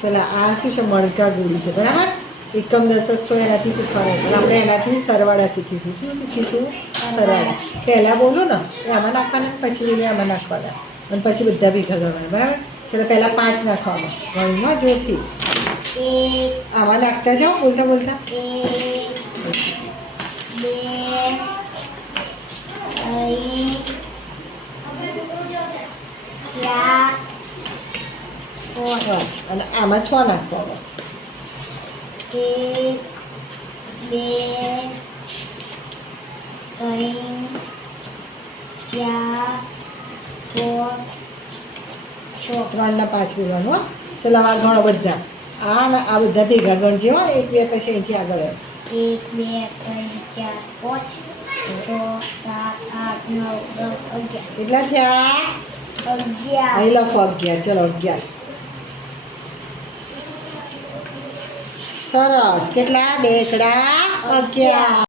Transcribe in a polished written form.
ચલો આ શું છે મણકા ગોળી છે બરાબર એકમ દશક 100 એનાથી શીખવાનું આપણે એનાથી સરવાળા શીખીશું શું શીખીશું સરવાળા પહેલાં બોલો ને એ આમાં નાખવાના પછી એને આમાં નાખવાના અને પછી બધા ભેગા કરવાના બરાબર ચલો પહેલાં 5 નાખવાના ગણીમાં જોરથી આમાં નાખતા જાઓ બોલતા બોલતા 1 2 3 4 અને આમાં 6 નાખવાના 1 2 3 4 5 3 ના 5 બોલવાનું હો ચલો આ ઘણો બધા આ બધા ભેગા ગણજે હો 1 2 પછી અહીંથી આગળ 1 2 3 4 5 6 7 8 9 10 11 કેટલા થયા 11 અહીં લખો 11 ચલો 11 સરસ કેટલા 2 એકડા 11